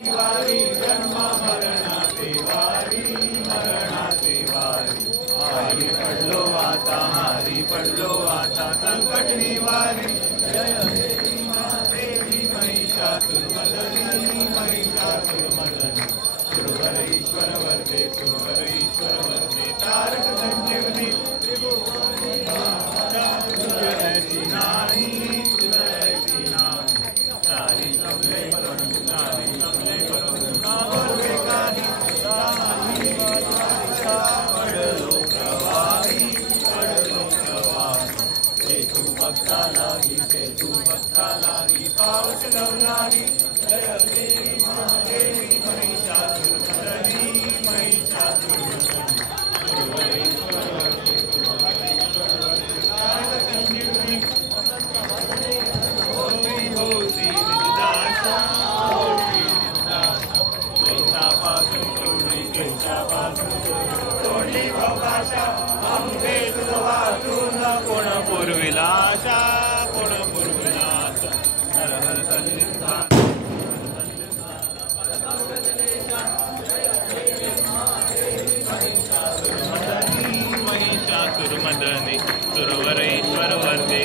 वारी जन्म मरणाचे वारी मरणाचे वारी हारी पडलो आता हारी पडलो आता संकट निवारी जय देवी देवी महिषासुरमर्दिनी महिषासुरमर्दिनी सुरवर ईश्वर वरदे सुरवर ईश्वर वरदे तारक संजीवनी त्रिभुवनी नाही सारी सबले करून सारी सबले करून कावर बेकारी पडलो प्रवाही ते तू भक्ता लागी पावस लावणारी जय देवी महादेवी महिषासुरमर्दिनी महिषासुरमर्दिनी तोडली भाषा आमचे वाचून कोण पूर्विलाशा कोण पूर्विलास हर हर तन्निधान महिषासुरमर्दिनी सुरवर ईश्वर वरदे